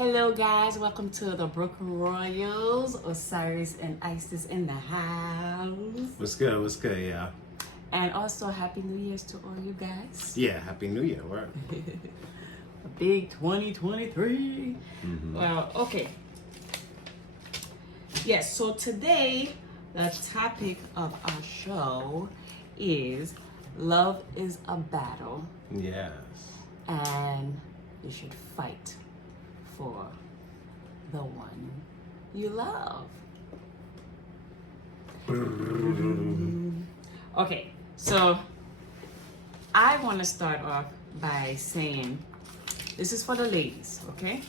Hello guys, welcome to the Brooklyn Royals. Osiris and Isis in the house. What's good? What's good? Yeah. And also Happy New Year's to all you guys. Yeah. Happy New Year. Word. A big 2023. Well, okay. Yes, so today the topic of our show is love is a battle Yes. and you should fight for the one you love. Okay, so I want to start off by saying this is for the ladies, okay?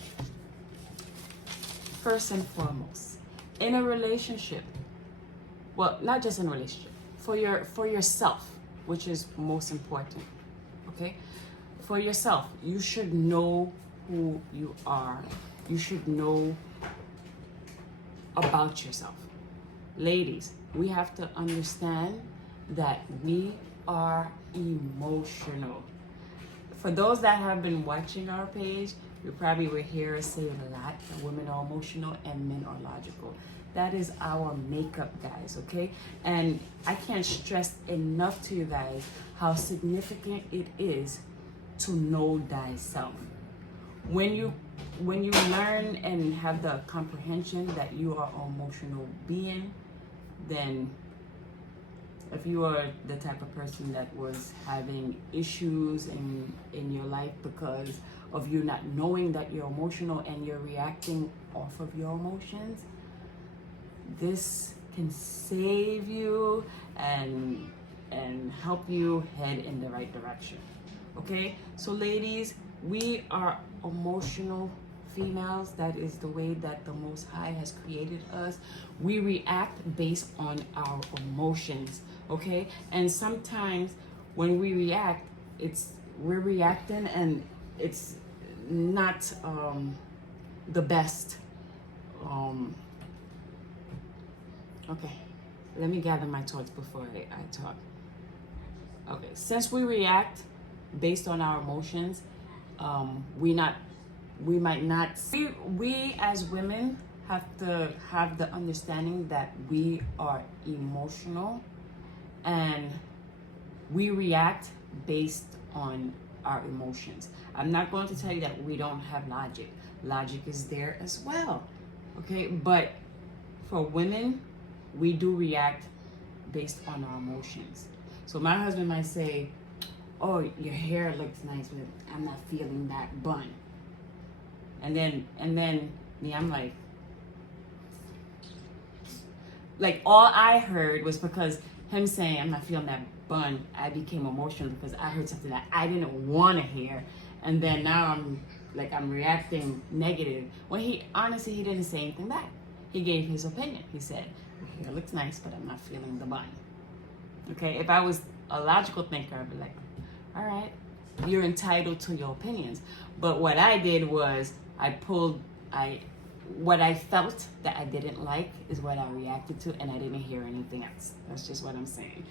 First and foremost, in a relationship, well, not just in a relationship, for yourself, which is most important, okay? For yourself, you should know who you are. You should know about yourself. Ladies, we have to understand that we are emotional. For those that have been watching our page, you probably will hear us say it a lot, that women are emotional and men are logical. That is our makeup, guys, okay? And I can't stress enough to you guys how significant it is to know thyself. When you learn and have the comprehension that you are an emotional being, then if you are the type of person that was having issues in your life because of you not knowing that you're emotional and you're reacting off of your emotions, this can save you and help you head in the right direction. Okay? So ladies, we are emotional females. That is the way that the Most High has created us. We react based on our emotions, okay? And sometimes when we react, we're reacting and it's not the best. Okay, let me gather my thoughts before I talk. Okay, since we react based on our emotions, we might not see. We as women have to have the understanding that we are emotional and we react based on our emotions. I'm not going to tell you that we don't have logic. Logic is there as well, okay? But for women, we do react based on our emotions. So my husband might say, oh, your hair looks nice, but I'm not feeling that bun. And then me, I'm like all I heard was because him saying I'm not feeling that bun, I became emotional because I heard something that I didn't want to hear. And then now I'm reacting negative. When he didn't say anything back. He gave his opinion. He said, your hair looks nice, but I'm not feeling the bun. Okay, if I was a logical thinker, I'd be like, all right, you're entitled to your opinions. But what I did was what I felt that I didn't like is what I reacted to, and I didn't hear anything else. That's just what I'm saying.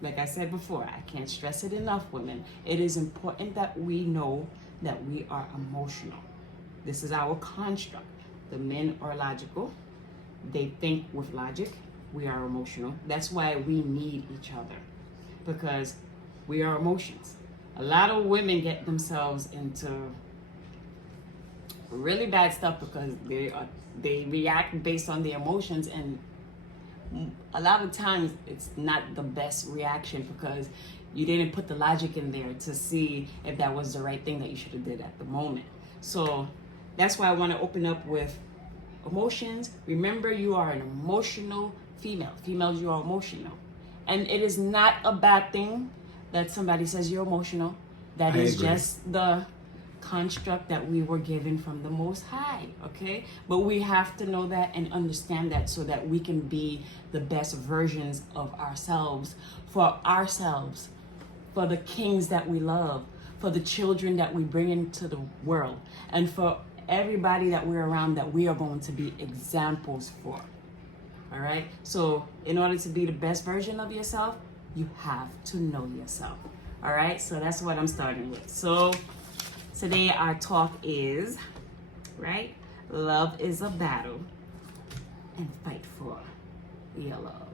Like I said before, I can't stress it enough, women. It is important that we know that we are emotional. This is our construct. The men are logical. They think with logic. We are emotional. That's why we need each other, because we are emotions. A lot of women get themselves into really bad stuff because they react based on their emotions, and a lot of times it's not the best reaction because you didn't put the logic in there to see if that was the right thing that you should have did at the moment. So that's why I want to open up with emotions. Remember, you are an emotional female. Females, you are emotional. And it is not a bad thing that somebody says you're emotional. That is just the construct that we were given from the Most High, okay? But we have to know that and understand that so that we can be the best versions of ourselves, for the kings that we love, for the children that we bring into the world, and for everybody that we're around that we are going to be examples for. All right? So in order to be the best version of yourself, you have to know yourself. All right? So that's what I'm starting with. So today our talk is right? Love is a battle, and fight for your love.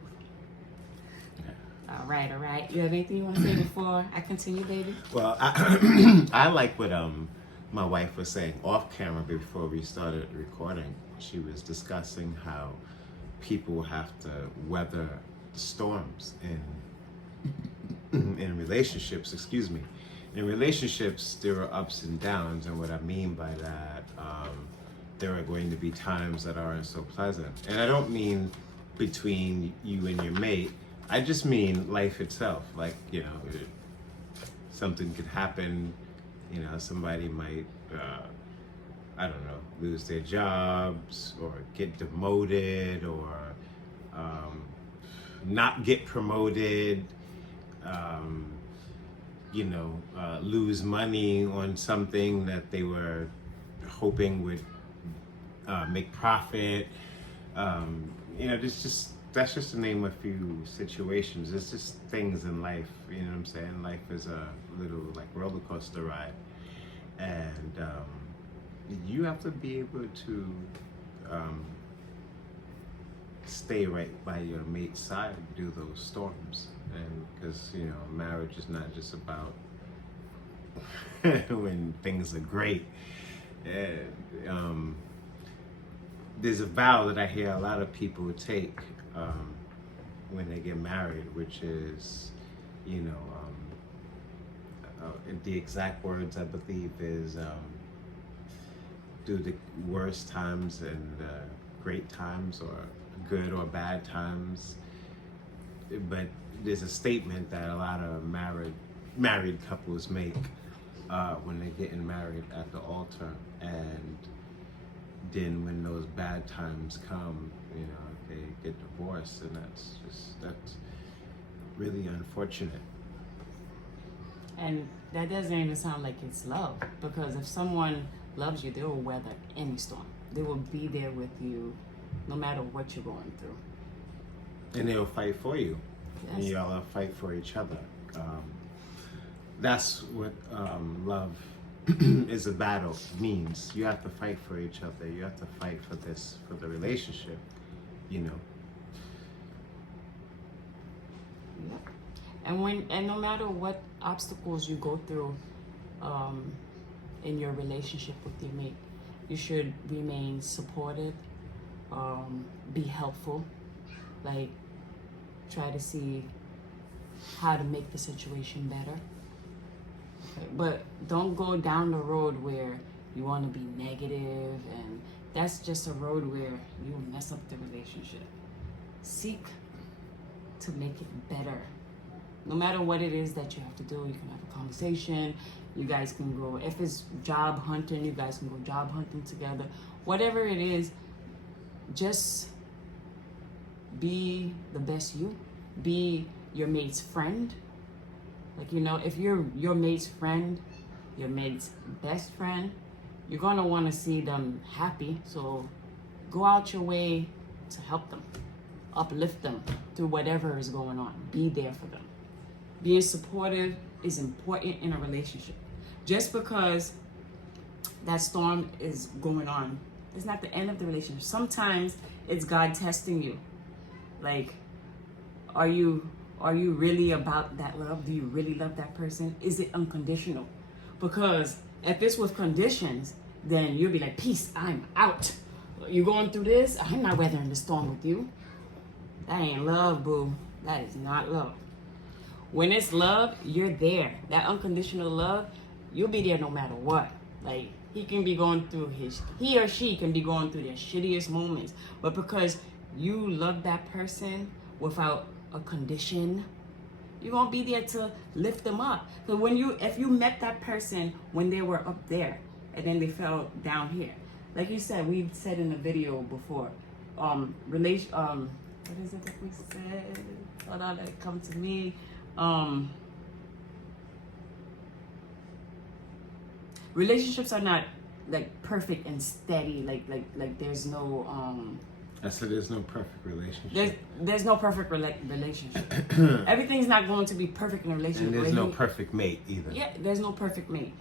All right, all right. You have anything you want to say before I continue, baby? Well, I like what my wife was saying off camera before we started recording. She was discussing how people have to weather the storms in relationships. Excuse me. In relationships, there are ups and downs, and what I mean by that, there are going to be times that aren't so pleasant. And I don't mean between you and your mate. I just mean life itself. Like, you know, something could happen. You know, somebody might, I don't know, lose their jobs or get demoted or not get promoted. You know, lose money on something that they were hoping would make profit. You know, that's just to name a few situations. It's just things in life, you know what I'm saying? Life is a little like roller coaster ride. And you have to be able to stay right by your mate's side through those storms. And because, you know, marriage is not just about when things are great. And there's a vow that I hear a lot of people take when they get married, which is, you know, the exact words I believe is through the worst times and great times, or good or bad times. But there's a statement that a lot of married couples make when they're getting married at the altar, and then when those bad times come, you know, they get divorced, and that's really unfortunate. And that doesn't even sound like it's love, because if someone loves you, they will weather any storm. They will be there with you no matter what you're going through. And they'll fight for you. Yes. And y'all will fight for each other. That's what love is a battle means. You have to fight for each other. You have to fight for the relationship, you know. Yep. And no matter what obstacles you go through in your relationship with your mate, you should remain supportive, be helpful, like try to see how to make the situation better. Okay. But don't go down the road where you want to be negative, and that's just a road where you mess up the relationship. Seek to make it better. No matter what it is that you have to do, you can have a conversation. You guys can go, if it's job hunting, you guys can go job hunting together. Whatever it is, just be the best you. Be your mate's friend. Like, you know, if you're your mate's friend, your mate's best friend, you're gonna want to see them happy. So go out your way to help them, uplift them through whatever is going on. Be there for them. Being supportive is important in a relationship. Just because that storm is going on, it's not the end of the relationship. Sometimes it's God testing you. Like, are you really about that love? Do you really love that person? Is it unconditional? Because if it's with conditions, then you'll be like, peace, I'm out. You going through this? I'm not weathering the storm with you. That ain't love, boo. That is not love. When it's love, you're there. That unconditional love, you'll be there no matter what. Like, he or she can be going through their shittiest moments. But because you love that person without a condition, you're gonna be there to lift them up. So if you met that person when they were up there and then they fell down here, like you said, we've said in the video before, what is it that we said? Hold on, that come to me. Relationships are not like perfect and steady. Like there's no I said there's no perfect relationship. There's no perfect relationship. Everything's not going to be perfect in a relationship. And there's no perfect mate either. Yeah, there's no perfect mate.